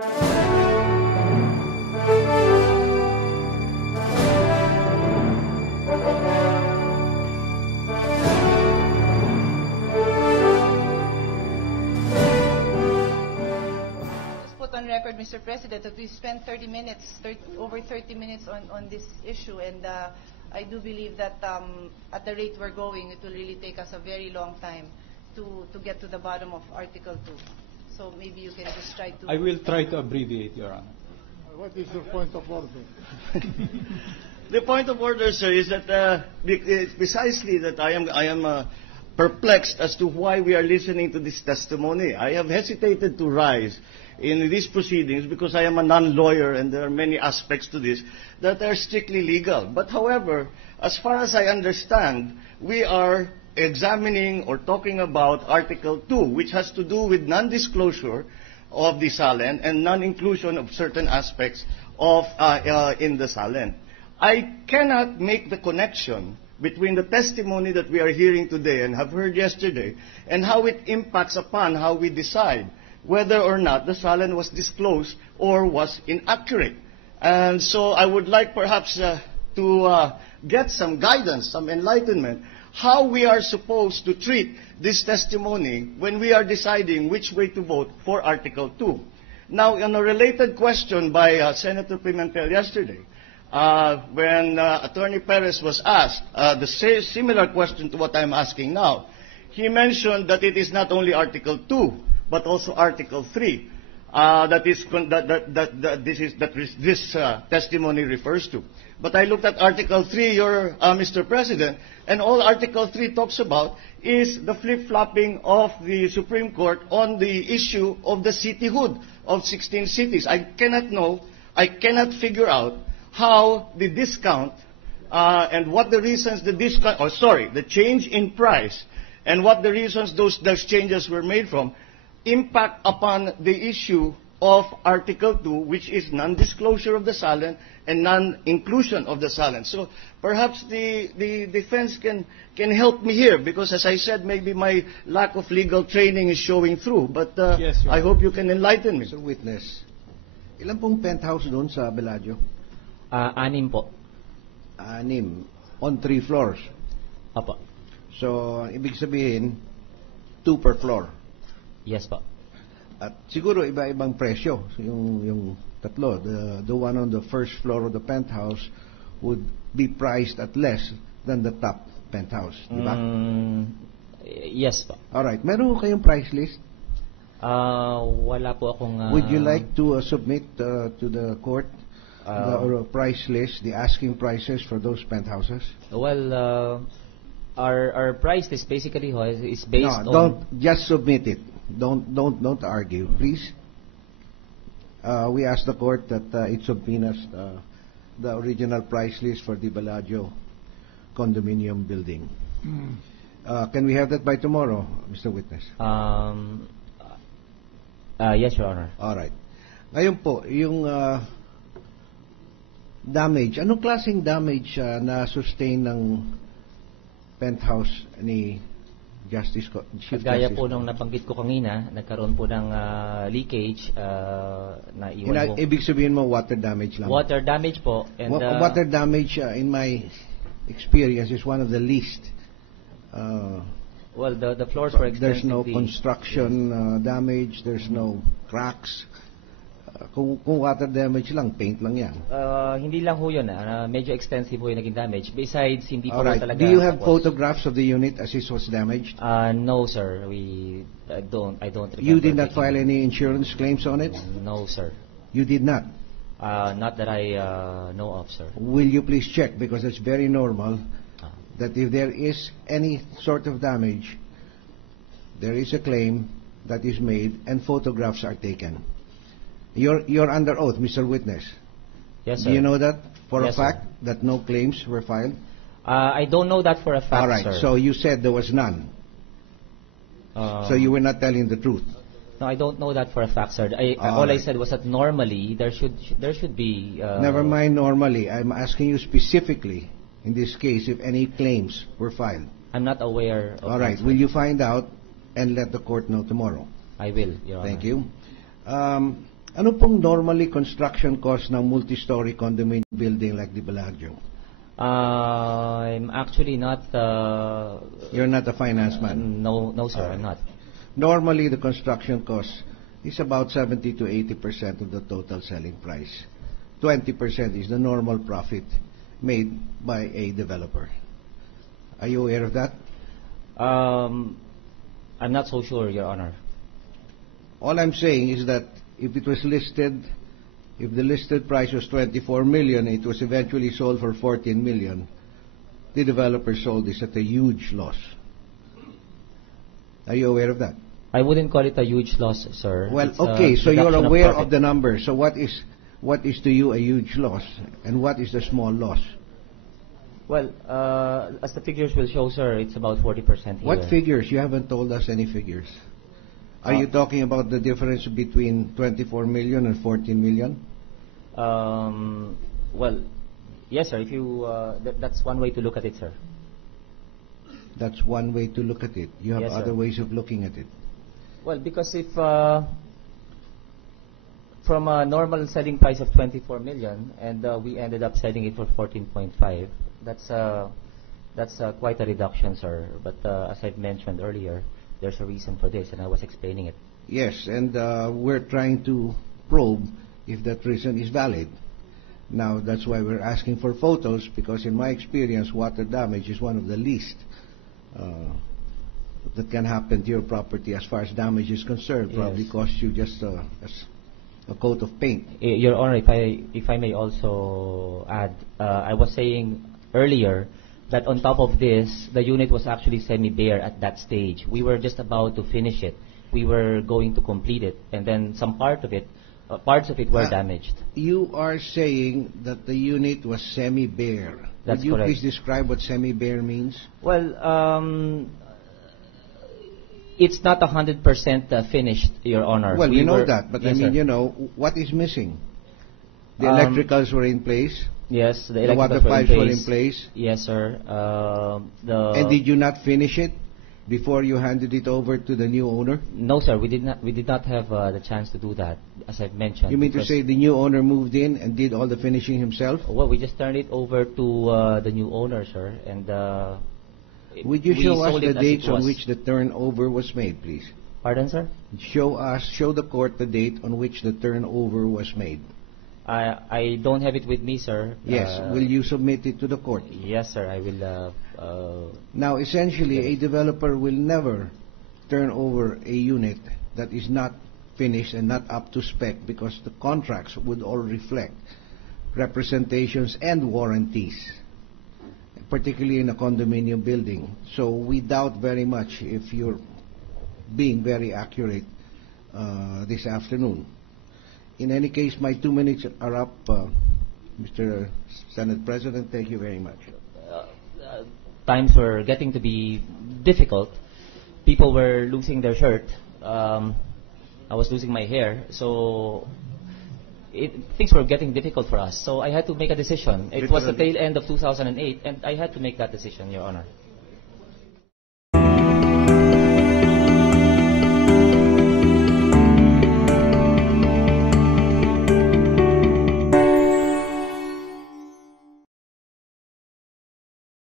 Put on record, Mr. President, that we spent 30 minutes, over 30 minutes on this issue, and I do believe that at the rate we're going, it will really take us a very long time to get to the bottom of Article 2. So maybe you can just try to... I will try to abbreviate, Your Honor. What is your point of order? The point of order, sir, is that it's precisely that I am perplexed as to why we are listening to this testimony. I have hesitated to rise in these proceedings because I am a non-lawyer and there are many aspects to this that are strictly legal. But however, as far as I understand, we are examining or talking about Article 2, which has to do with non-disclosure of the SALN and non-inclusion of certain aspects of in the SALN. I cannot make the connection between the testimony that we are hearing today and have heard yesterday and how it impacts upon how we decide whether or not the SALN was disclosed or was inaccurate. And so I would like perhaps to get some guidance, some enlightenment, how we are supposed to treat this testimony when we are deciding which way to vote for Article 2. Now, on a related question by Senator Pimentel yesterday, when Attorney Perez was asked the similar question to what I'm asking now, he mentioned that it is not only Article 2, but also Article 3 this testimony refers to. But I looked at Article 3, Mr. President, and all Article 3 talks about is the flip-flopping of the Supreme Court on the issue of the cityhood of 16 cities. I cannot figure out how the discount and what the reasons the change in price and what the reasons those changes were made from impact upon the issue of Article 2, which is non-disclosure of the SALN and non-inclusion of the SALN. So perhaps the defense can help me here, because as I said, maybe my lack of legal training is showing through. But yes, I hope you can enlighten me. Mr. Witness, ilan pong penthouse doon sa Bellagio? 6 po. 6. On 3 floors? Opo. So, ibig sabihin, 2 per floor? Yes po. At siguro iba-ibang presyo. Yung tatlo, the one on the first floor of the penthouse would be priced at less than the top penthouse, di ba? Yes po. Alright, meron ko kayong price list? Wala po akong... Would you like to submit to the court the price list, the asking prices for those penthouses? Well, our price list basically is based on... No, don't just submit it. Don't argue, please. We asked the court that it subpoenas the original price list for the Bellagio condominium building. Can we have that by tomorrow, Mr. Witness? Yes, Your Honor. All right. Ngayon po, yung damage, anong klaseng damage na sustain ng penthouse ni Chief Gaya Justice po nung nabanggit ko kanina, nagkaroon po ng leakage na iwan po. Ibig sabihin mo water damage lang? Water damage po. And, water damage, in my experience, is one of the least. Well, the floors were There's extensively... no construction damage, there's no cracks. Kung water damage lang, paint lang yan. Hindi lang ho yun. Medyo extensive ho yung naging damage. Besides, hindi po talaga... Do you have photographs of the unit as it was damaged? No, sir. I don't remember. You did not file any insurance claims on it? No, sir. You did not? Not that I know of, sir. Will you please check? Because it's very normal that if there is any sort of damage, there is a claim that is made and photographs are taken. You're under oath, Mr. Witness. Yes, sir. Do you know that for Yes, a fact, sir. that no claims were filed? I don't know that for a fact, All right, sir. so you said there was none. So you were not telling the truth. No, I don't know that for a fact, sir. All I said was that normally there should be... Never mind normally. I'm asking you specifically, in this case, if any claims were filed. I'm not aware of... All right, that, will you find out and let the court know tomorrow? I will, Your Honor. Thank you. Ano pong normally construction cost ng multi-story condominium building like the Bellagio? I'm actually not. You're not a finance man. No, sir, I'm not. Normally, the construction cost is about 70 to 80% of the total selling price. 20% is the normal profit made by a developer. Are you aware of that? I'm not so sure, Your Honor. All I'm saying is that if it was listed, if the listed price was 24 million, it was eventually sold for 14 million, the developer sold this at a huge loss. Are you aware of that? I wouldn't call it a huge loss, sir. Well, It's okay, a so you're reduction aware profit. of the numbers. So what is to you a huge loss, and what is the small loss? Well, as the figures will show, sir, it's about 40% here. What figures? You haven't told us any figures. Are you talking about the difference between 24 million and 14 million? Well, yes, sir. If you, that's one way to look at it, sir. That's one way to look at it. You have Yes, sir. other ways of looking at it. Well, because if from a normal selling price of 24 million and we ended up selling it for 14.5, that's quite a reduction, sir. But as I've mentioned earlier, there's a reason for this, and I was explaining it. Yes, and we're trying to probe if that reason is valid. Now, that's why we're asking for photos, because in my experience, water damage is one of the least that can happen to your property as far as damage is concerned. Probably Yes. cost you just a coat of paint. Your Honor, if I may also add, I was saying earlier that on top of this, the unit was actually semi-bare at that stage. We were just about to finish it. We were going to complete it, and then some parts of it were damaged. You are saying that the unit was semi-bare. That's Would you correct. please describe what semi-bare means? Well, it's not 100% finished, Your Honor. Well, we know that, but yes, I mean, sir. you know, what is missing? The Um, electricals were in place. Yes, the The water electricals pipes were in place. Yes, sir. And did you not finish it before you handed it over to the new owner? No, sir. We did not have the chance to do that, as I've mentioned. You mean to because- say the new owner moved in and did all the finishing himself? Well, we just turned it over to the new owner, sir, and Would you we show us sold the it as it dates on was. which the turnover was made, please? Pardon, sir? Show the court the date on which the turnover was made. I don't have it with me, sir. Yes, will you submit it to the court? Yes, sir. I will. Now, essentially, Yes. a developer will never turn over a unit that is not finished and not up to spec, because the contracts would all reflect representations and warranties, particularly in a condominium building. So we doubt very much if you're being very accurate this afternoon. In any case, my 2 minutes are up, Mr. Senate President. Thank you very much. Times were getting to be difficult. People were losing their shirt. I was losing my hair. So things were getting difficult for us. So I had to make a decision. It was the tail end of 2008, and I had to make that decision, Your Honor.